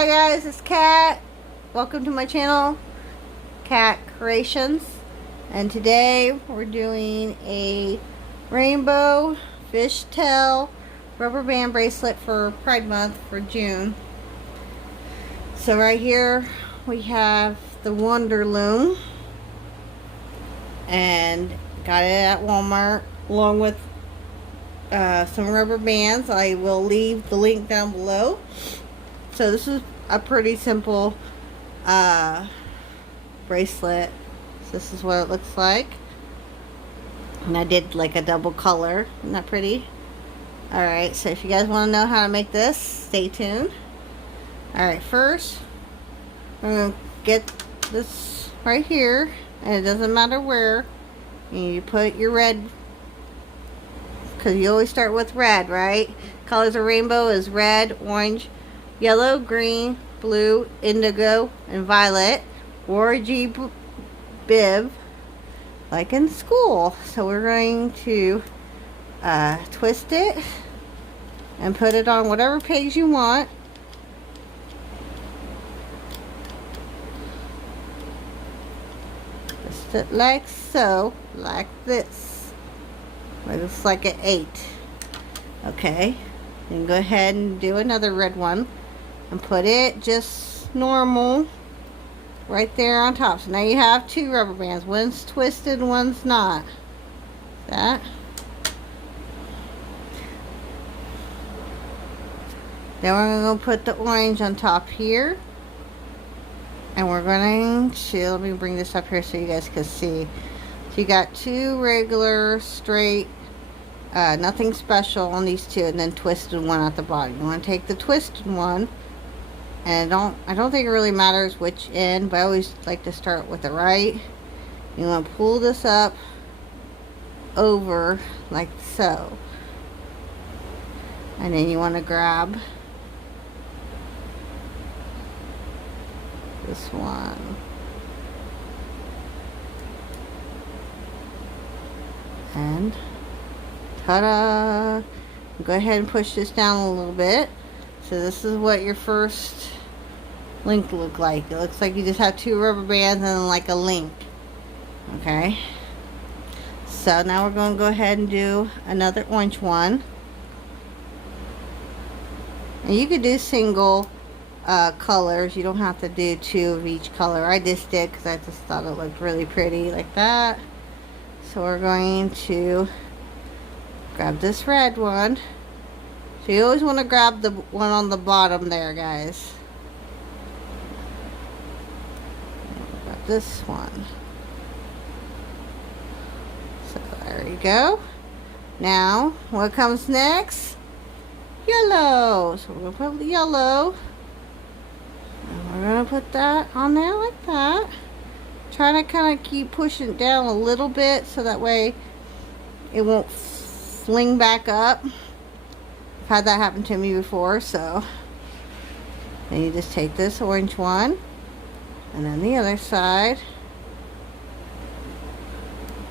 Hi guys, it's Kat. Welcome to my channel, Kat Creations. And today we're doing a rainbow fishtail rubber band bracelet for Pride Month for June. So right here we have the Wonder Loom, and got it at Walmart along with some rubber bands. I will leave the link down below. So this is a pretty simple bracelet. So this is what it looks like. And I did like a double color. Isn't that pretty? Alright, so if you guys want to know how to make this, stay tuned. Alright, first we're going to get this right here. And it doesn't matter where. You put your red, because you always start with red, right? Colors of rainbow is red, orange, yellow, green, blue, indigo, and violet. Orgy bib, like in school. So we're going to twist it and put it on whatever page you want. Twist it like so, like this. It looks like an 8. Okay, then go ahead and do another red one and put it just normal right there on top. So now you have 2 rubber bands. One's twisted and one's not. That. Then we're going to put the orange on top here. And we're going to, let me bring this up here so you guys can see. So you got 2 regular straight, nothing special on these 2, and then twisted one at the bottom. You want to take the twisted one, and I don't think it really matters which end, but I always like to start with the right. You want to pull this up over like so, and then you want to grab this one and ta-da! Go ahead and push this down a little bit. So this is what your first link look like. It looks like you just have 2 rubber bands and like a link. Okay, so now we're going to go ahead and do another orange one, and you could do single colors. You don't have to do 2 of each color. I just did because I just thought it looked really pretty like that. So we're going to grab this red one. So you always want to grab the one on the bottom there, guys. Grab this one. So there you go. Now what comes next? Yellow. So we're going to put the yellow. And we're going to put that on there like that. Try to kind of keep pushing it down a little bit so that way it won't fling back up. I've had that happen to me before. So then you just take this orange one, and then the other side,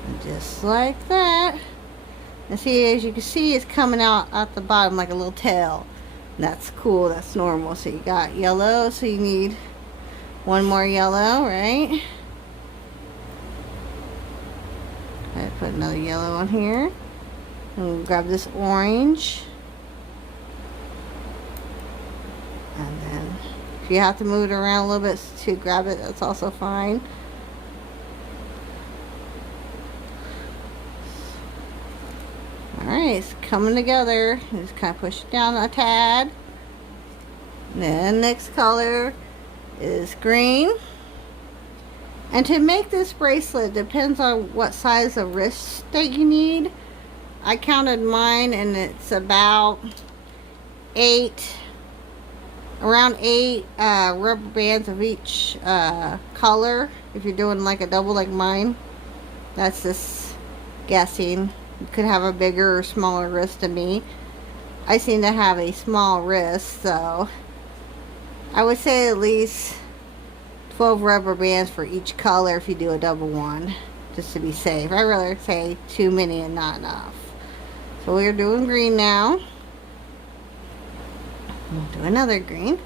and just like that. And see, as you can see, it's coming out at the bottom like a little tail. And that's cool. That's normal. So you got yellow, so you need one more yellow, right? I put another yellow on here. And we'll grab this orange. And then if you have to move it around a little bit to grab it, that's also fine. Alright, it's coming together. Just kind of push it down a tad. And then next color is green. And to make this bracelet, depends on what size of wrist that you need. I counted mine, and it's about 8, around 8 rubber bands of each color. If you're doing like a double like mine, that's just guessing. You could have a bigger or smaller wrist than me. I seem to have a small wrist, so I would say at least 12 rubber bands for each color if you do a double one, just to be safe. I'd rather say too many and not enough. So we're doing green now. We'll do another green.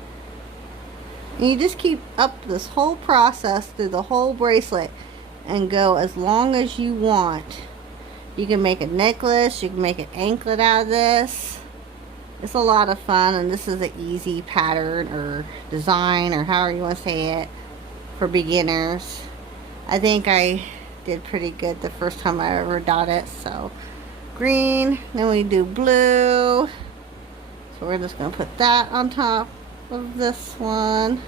And you just keep up this whole process through the whole bracelet and go as long as you want. You can make a necklace, you can make an anklet out of this. It's a lot of fun, and this is an easy pattern or design or however you want to say it for beginners. I think I did pretty good the first time I ever done it. So green, then we do blue. So we're just going to put that on top of this one.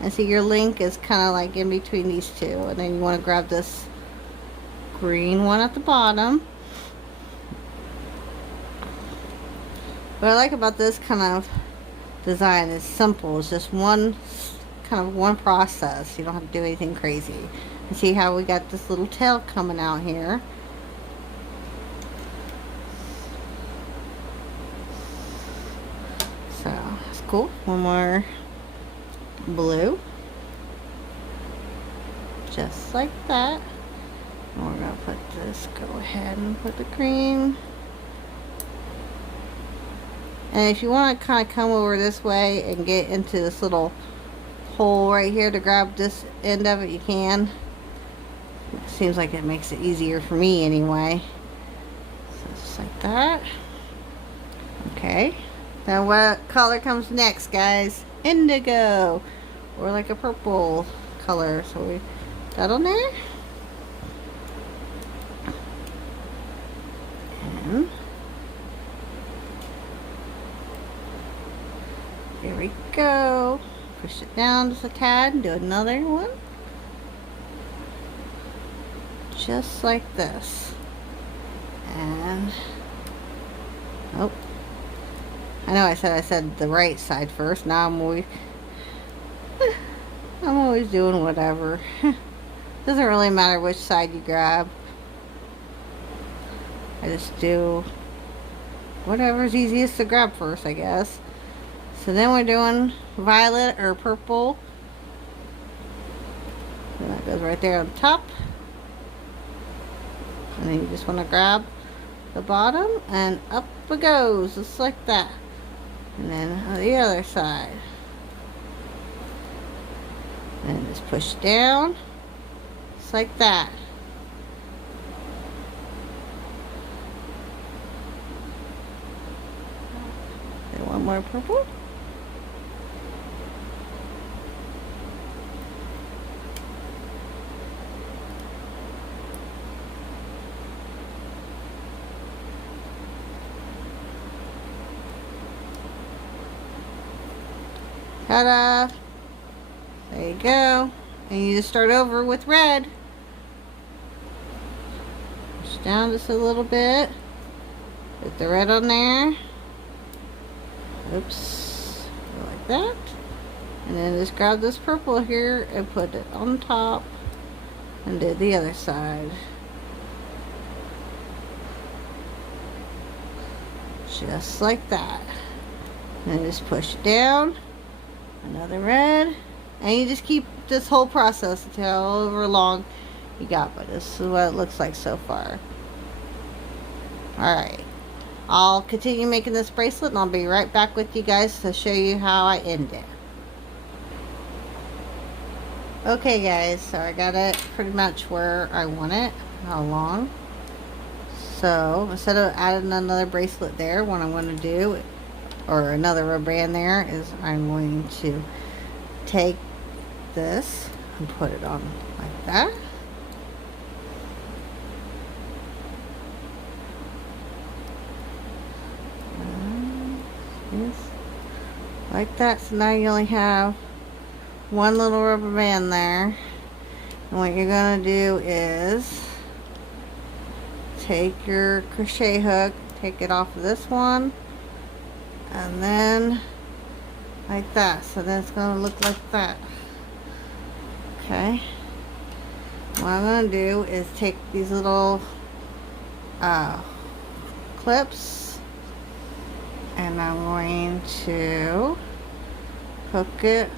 And see, your link is kind of like in between these two. And then you want to grab this green one at the bottom. What I like about this kind of design is simple. It's just one process. You don't have to do anything crazy. And see how we got this little tail coming out here. So that's cool. One more blue, just like that. And we're gonna put this, go ahead and put the green. And if you want to kind of come over this way and get into this little hole right here to grab this end of it, you can. It seems like it makes it easier for me anyway. So just like that. Okay. Now what color comes next, guys? Indigo, or like a purple color. So we that on there. And there we go. Push it down just a tad and do another one. Just like this. And oh, I know I said the right side first. Now I'm always doing whatever. Doesn't really matter which side you grab. I just do whatever's easiest to grab first, I guess. So then we're doing violet or purple. And that goes right there on top. And then you just want to grab the bottom and up it goes, just like that. And then on the other side. And just push down, just like that. And one more purple. Ta-da! There you go. And you just start over with red. Push down just a little bit. Put the red on there. Oops. Like that. And then just grab this purple here and put it on top. And do the other side. Just like that. And just push it down. Another red. And you just keep this whole process until however long you got. But this is what it looks like so far. Alright. I'll continue making this bracelet and I'll be right back with you guys to show you how I end it. Okay guys, so I got it pretty much where I want it. How long. So instead of adding another bracelet there, what I'm going to do, or another rubber band there, is I'm going to take this and put it on like that. Like that. So now you only have one little rubber band there. And what you're going to do is take your crochet hook, take it off of this one, and then like that. So then it's going to look like that. Okay. What I'm going to do is take these little clips, and I'm going to hook it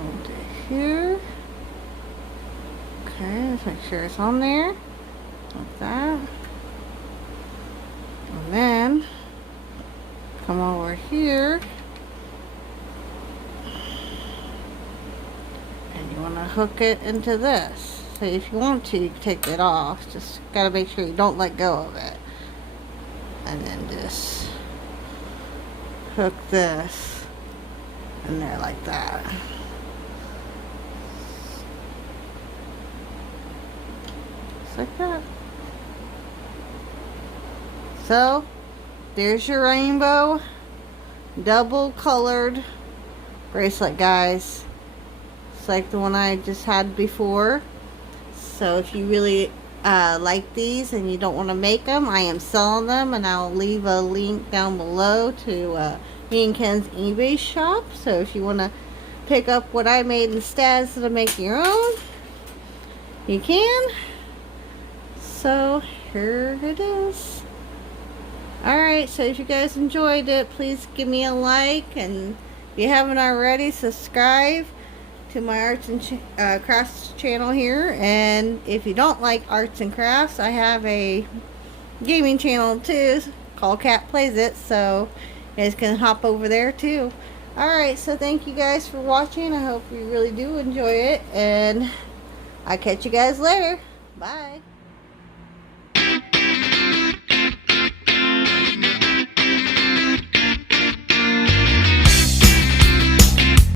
into here. Okay, let's make sure it's on there, like that. And then come over here. And you want to hook it into this. So if you want to, you can take it off. Just got to make sure you don't let go of it. And then just hook this in there like that. Just like that. So there's your rainbow double colored bracelet, guys. It's like the one I just had before. So if you really like these and you don't want to make them, I am selling them, and I'll leave a link down below to me and Ken's eBay shop. So if you want to pick up what I made instead of making your own, you can. So here it is. Alright, so if you guys enjoyed it, please give me a like, and if you haven't already, subscribe to my arts and crafts channel here. And if you don't like arts and crafts, I have a gaming channel too called Cat Plays It, so you guys can hop over there too. Alright, so thank you guys for watching. I hope you really do enjoy it, and I'll catch you guys later. Bye.